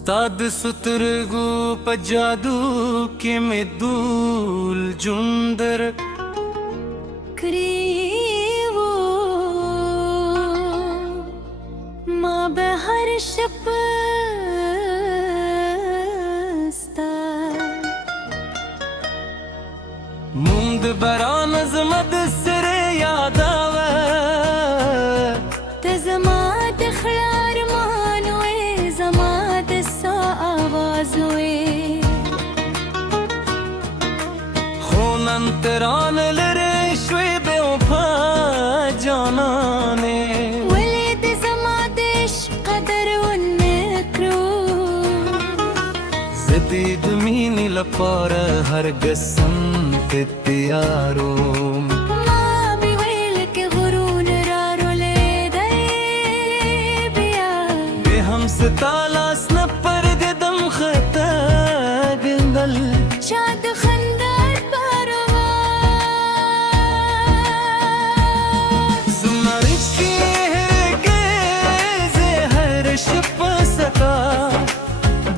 Stad suturgu pa jadu ke me dul jundar krivo ma behar shapsta mund baran azmad sire yadawa te zamat khlar manwe zamat sa awazwe khonan teran lere shwe beofa janane ولد زمادش قدر ونكرو जदीद मीनी लपारा हर गसन ते त्यारो ما بيويلك غرون رارو ليدي بيا बेहम से ताला स्नपर दे दम खता गंगल شاد خندر باروا सुमरिच की है के जहर शप सका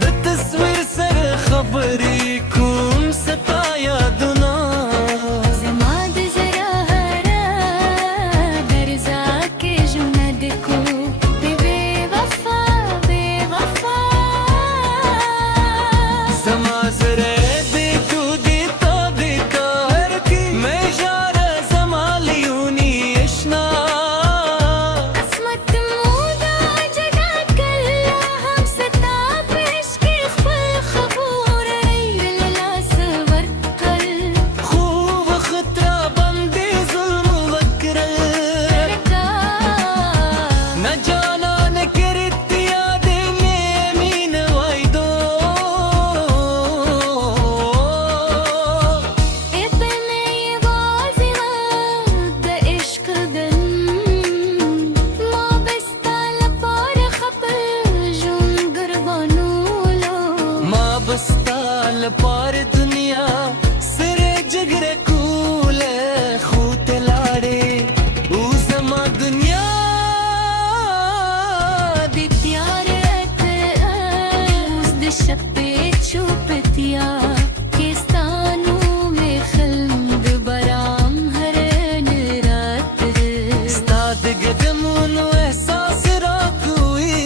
द तस्वीर सर खबरी कुम सताया दुना زماد زرا هرا درزا के जुनद को बेवफा बेवफा समाजरे दे तू देता देता हर की मैं जारा जमालियूनी इश्ना قسمت مودا جدا كلا هم ستا عشق خپل خبور لا صبر کل خوب خطرہ بندی ظلم وکرل رکا न जाना न करतिया दे मीन वाइदो اتني وازغة ده عشق دن ما بستال بار خبر جون قربانو लो माँ बस्ताल पार दुनिया सिरे जगरे कूले खूत लाड़े उजमा दुनिया دي تيارك وزد الشبيت شوبتيا كيستانو مخلد برام هرن رات استاد قدمون واحساس راكوي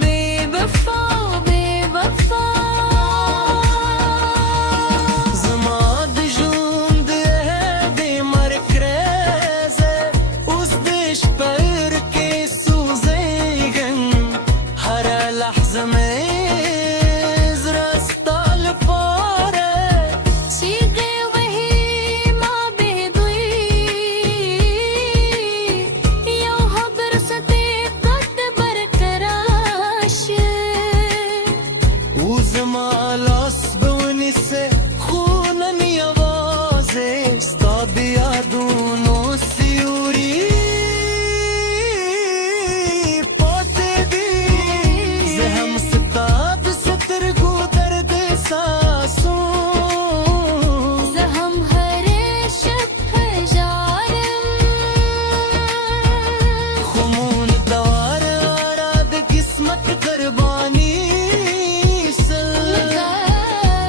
बेवफा बेवफा زماد جوند هدي مركرزة وزدش بركي سوزيغن هر لحظة مزرس طالبارة شيغي وهي ما بيضوي يا هبر صديق قد بركراش وزمال أصب ونسى خونا نيوازي استاد يادونو سيوري پوتے دی زہم ستاد سترگو درد ساسوں زهم هرش بحجارم خمون دوار آراد قسمت قربانی سل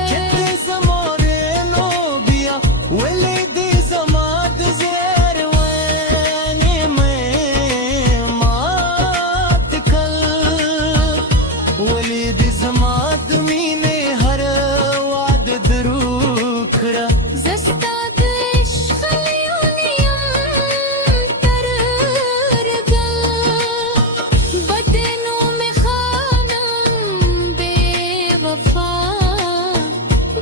كتي زمارين وبيا ولدي زماد زير ويني ما تكل ولدي زماد ميني هر وعد دروكرا زستاد عشق اليونيم تررقل بدن ومخانم بوفا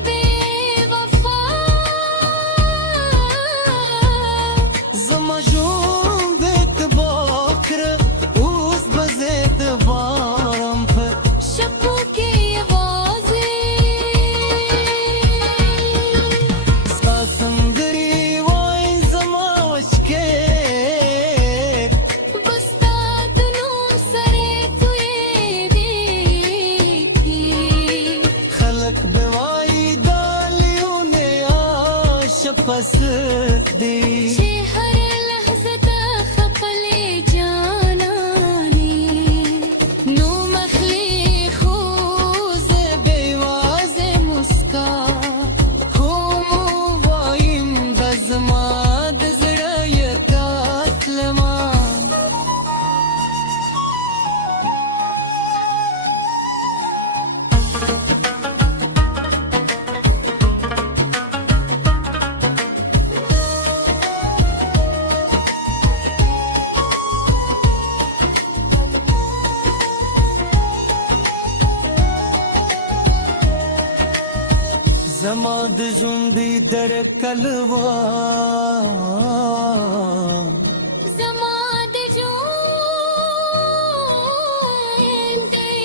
بوفا زما جون دت باكر وز بزيت بارم پر شبوكي يوازي سندري وين زما وشكي بستاد نوم سريت ويديكي خلق بواي داليوني عاش بسدي شي هر لحظة خپل جاناني نو زماد جندي در کلوا زماد جوندي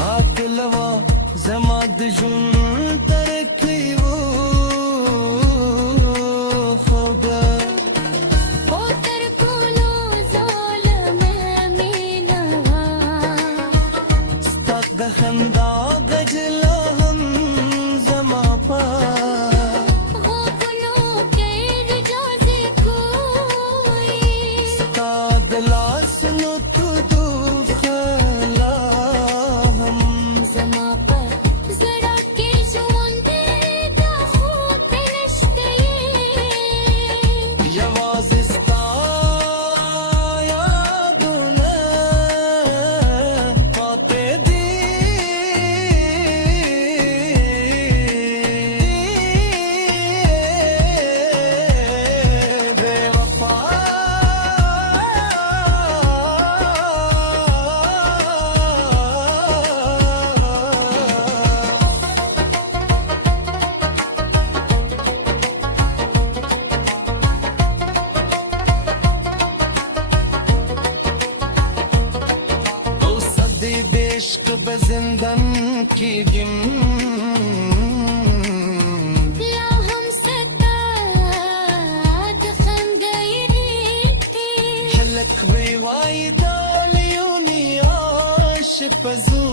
آکلوا زماد جند در کلیو خوبه وتر كلو ظالم مينا ستاد دخندا گجلا هم زما پا غوغلو كير جازي كوي ستاد لاس نو تو دخلا هم زما په زړه کې ژوندې د خود نشته یواز ستا یادونه پاتې دي بے وفا او صدی عشق به زندان کیږم لا هم ستا د خندېږي هلک وی وای دالیونی عاشق پزو